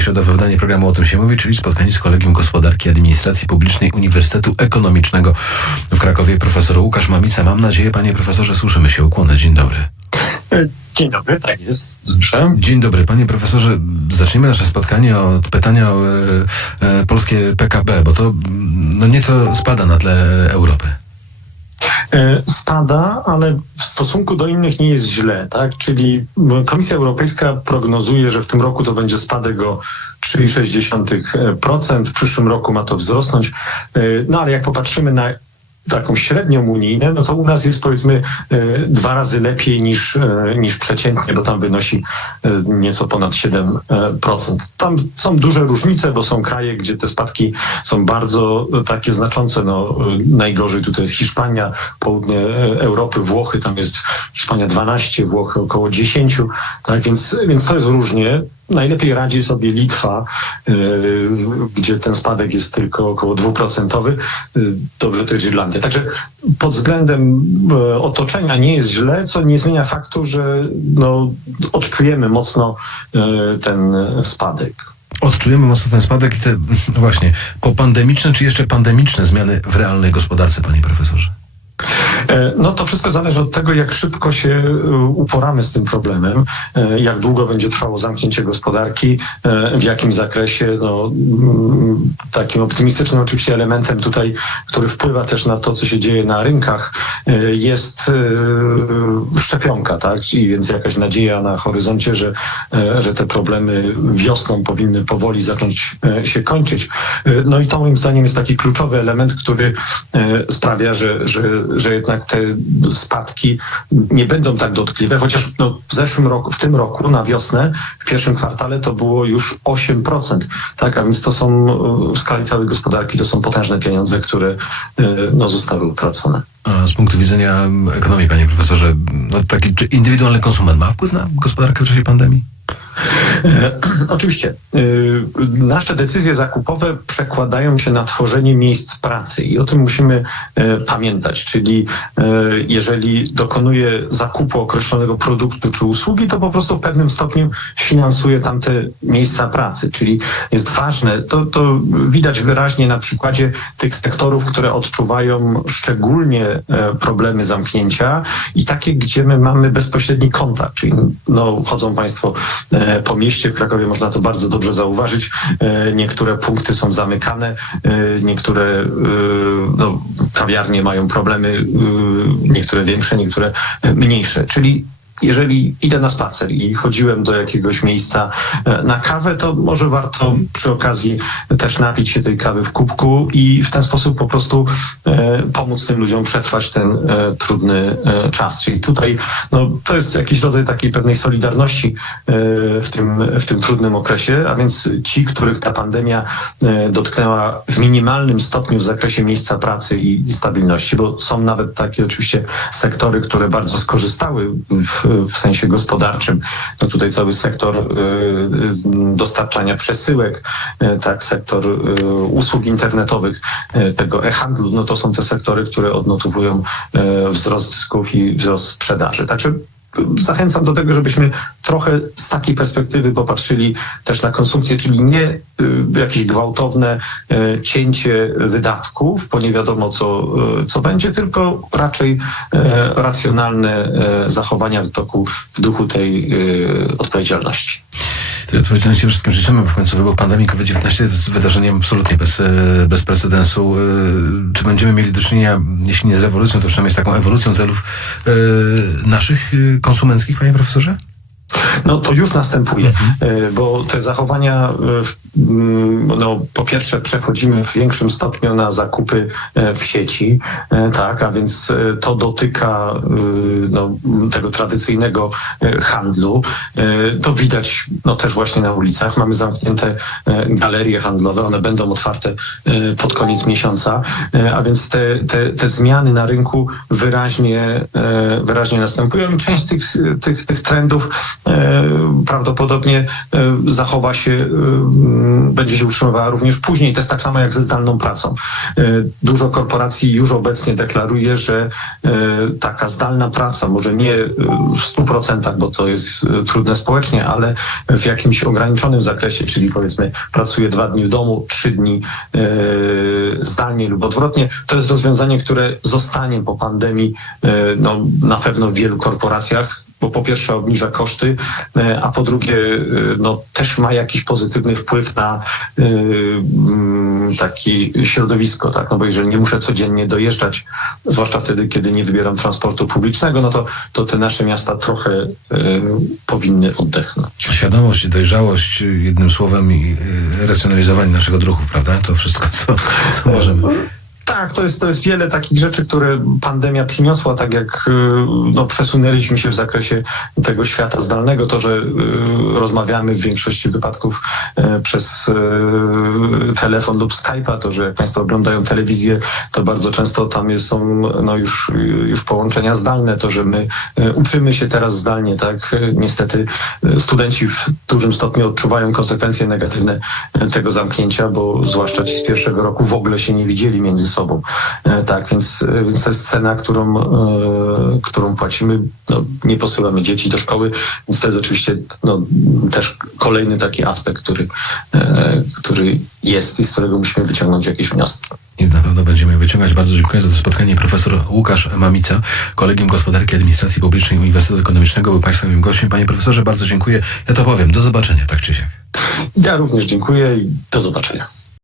Środowe wydanie programu O tym się mówi, czyli spotkanie z Kolegium Gospodarki i Administracji Publicznej Uniwersytetu Ekonomicznego w Krakowie. Profesor Łukasz Mamica. Mam nadzieję, panie profesorze, słyszymy się. Ukłonę. Dzień dobry. Dzień dobry, tak jest, słyszę. Dzień dobry, panie profesorze. Zaczniemy nasze spotkanie od pytania o e, e, polskie PKB, bo to mm, no, nieco spada na tle Europy. E, Spada, ale w stosunku do innych nie jest źle, tak? Czyli Komisja Europejska prognozuje, że w tym roku to będzie spadek o 3,6%, w przyszłym roku ma to wzrosnąć. E, No ale jak popatrzymy na taką średnią unijną, no to u nas jest powiedzmy e, dwa razy lepiej niż, e, niż przeciętnie, bo tam wynosi e, nieco ponad 7%. Tam są duże różnice, bo są kraje, gdzie te spadki są bardzo takie znaczące. No, najgorzej tutaj jest Hiszpania, południe Europy, Włochy, tam jest Hiszpania 12, Włochy około 10, tak więc, więc to jest różnie. Najlepiej radzi sobie Litwa, e, gdzie ten spadek jest tylko około dwuprocentowy. E, Dobrze to jest Irlandia. Także pod względem e, otoczenia nie jest źle, co nie zmienia faktu, że no, odczujemy mocno ten spadek. Odczujemy mocno ten spadek i te właśnie popandemiczne czy jeszcze pandemiczne zmiany w realnej gospodarce, panie profesorze. E, No to wszystko zależy od tego, jak szybko się e, uporamy z tym problemem, e, jak długo będzie trwało zamknięcie gospodarki, w jakim zakresie. No, mm, takim optymistycznym oczywiście elementem tutaj, który wpływa też na to, co się dzieje na rynkach, jest szczepionka, tak? I więc jakaś nadzieja na horyzoncie, że, że te problemy wiosną powinny powoli zacząć się kończyć. No i to moim zdaniem jest taki kluczowy element, który sprawia, że, że, że jednak te spadki nie będą tak dotkliwe, chociaż no, w zeszłym roku, w tym roku na wiosnę, w pierwszym kwartale to było już 8%, tak, a więc to są w skali całej gospodarki to są potężne pieniądze, które e, no, zostały utracone. A z punktu widzenia ekonomii, panie profesorze, no taki czy indywidualny konsument ma wpływ na gospodarkę w czasie pandemii? E, Oczywiście. e, Nasze decyzje zakupowe przekładają się na tworzenie miejsc pracy i o tym musimy e, pamiętać. Czyli jeżeli dokonuję zakupu określonego produktu czy usługi, to po prostu w pewnym stopniu finansuje tamte miejsca pracy. Czyli jest ważne, to, to widać wyraźnie na przykładzie tych sektorów, które odczuwają szczególnie problemy zamknięcia i takie, gdzie my mamy bezpośredni kontakt. Czyli no, chodzą Państwo po mieście w Krakowie, można to bardzo dobrze zauważyć. E, Niektóre punkty są zamykane, e, niektóre e, no, kawiarnie mają problemy, e, niektóre większe, niektóre e, mniejsze. Czyli jeżeli idę na spacer i chodziłem do jakiegoś miejsca e, na kawę, to może warto przy okazji też napić się tej kawy w kubku i w ten sposób po prostu e, pomóc tym ludziom przetrwać ten e, trudny czas. Czyli tutaj no, to jest jakiś rodzaj takiej pewnej solidarności w tym, w tym trudnym okresie, a więc ci, których ta pandemia dotknęła w minimalnym stopniu w zakresie miejsca pracy i stabilności, bo są nawet takie oczywiście sektory, które bardzo skorzystały w, w sensie gospodarczym. No tutaj cały sektor e, e, dostarczania przesyłek, e, tak, sektor usług internetowych, tego e-handlu, no to są te sektory, które odnotowują wzrost zysków i wzrost sprzedaży. Także zachęcam do tego, żebyśmy trochę z takiej perspektywy popatrzyli też na konsumpcję, czyli nie y, jakieś gwałtowne y, cięcie wydatków, bo nie wiadomo co, y, co będzie, tylko raczej racjonalne zachowania w, toku, w duchu tej odpowiedzialności. Tej odpowiedzialności wszystkim życzymy, bo w końcu wybuch pandemii COVID-19 jest wydarzeniem absolutnie bez, e, bez precedensu. E, Czy będziemy mieli do czynienia, jeśli nie z rewolucją, to przynajmniej z taką ewolucją celów e, naszych konsumenckich, panie profesorze? No to już następuje, e, bo te zachowania, e, mm, no po pierwsze przechodzimy w większym stopniu na zakupy e, w sieci, tak, a więc to dotyka no, tego tradycyjnego handlu. To widać no, też właśnie na ulicach. Mamy zamknięte galerie handlowe, one będą otwarte pod koniec miesiąca, a więc te, te, te zmiany na rynku wyraźnie, wyraźnie następują. Część tych, tych, tych trendów prawdopodobnie e, zachowa się, e, będzie się utrzymywała również później. To jest tak samo jak ze zdalną pracą. E, Dużo korporacji już obecnie deklaruje, że taka zdalna praca, może nie w 100%, bo to jest trudne społecznie, ale w jakimś ograniczonym zakresie, czyli powiedzmy pracuje dwa dni w domu, trzy dni zdalnie lub odwrotnie, to jest rozwiązanie, które zostanie po pandemii no, na pewno w wielu korporacjach bo po pierwsze obniża koszty, e, a po drugie e, no, też ma jakiś pozytywny wpływ na e, mm, taki środowisko, tak? No bo jeżeli nie muszę codziennie dojeżdżać, zwłaszcza wtedy, kiedy nie wybieram transportu publicznego, no to, to te nasze miasta trochę powinny oddechnąć. Świadomość, dojrzałość, jednym słowem i racjonalizowanie naszych odruchów, prawda? To wszystko, co, co możemy. Tak, to jest, to jest wiele takich rzeczy, które pandemia przyniosła, tak jak y, no, przesunęliśmy się w zakresie tego świata zdalnego, to, że y, rozmawiamy w większości wypadków y, przez y, telefon lub Skype'a, to, że jak Państwo oglądają telewizję, to bardzo często tam jest, są no, już, już połączenia zdalne, to, że my y, uczymy się teraz zdalnie, tak. Niestety studenci w dużym stopniu odczuwają konsekwencje negatywne tego zamknięcia, bo zwłaszcza ci z pierwszego roku w ogóle się nie widzieli między sobą. E, Tak, więc, e, więc to jest cena, którą, e, którą płacimy. No, nie posyłamy dzieci do szkoły, więc to jest oczywiście no, też kolejny taki aspekt, który, który jest i z którego musimy wyciągnąć jakieś wnioski. I na pewno będziemy wyciągać. Bardzo dziękuję za to spotkanie. Profesor Łukasz Mamica, Kolegium Gospodarki i Administracji Publicznej Uniwersytetu Ekonomicznego, był Państwa moim gościem. Panie profesorze, bardzo dziękuję. Ja to powiem. Do zobaczenia, tak czy siak. Ja również dziękuję i do zobaczenia.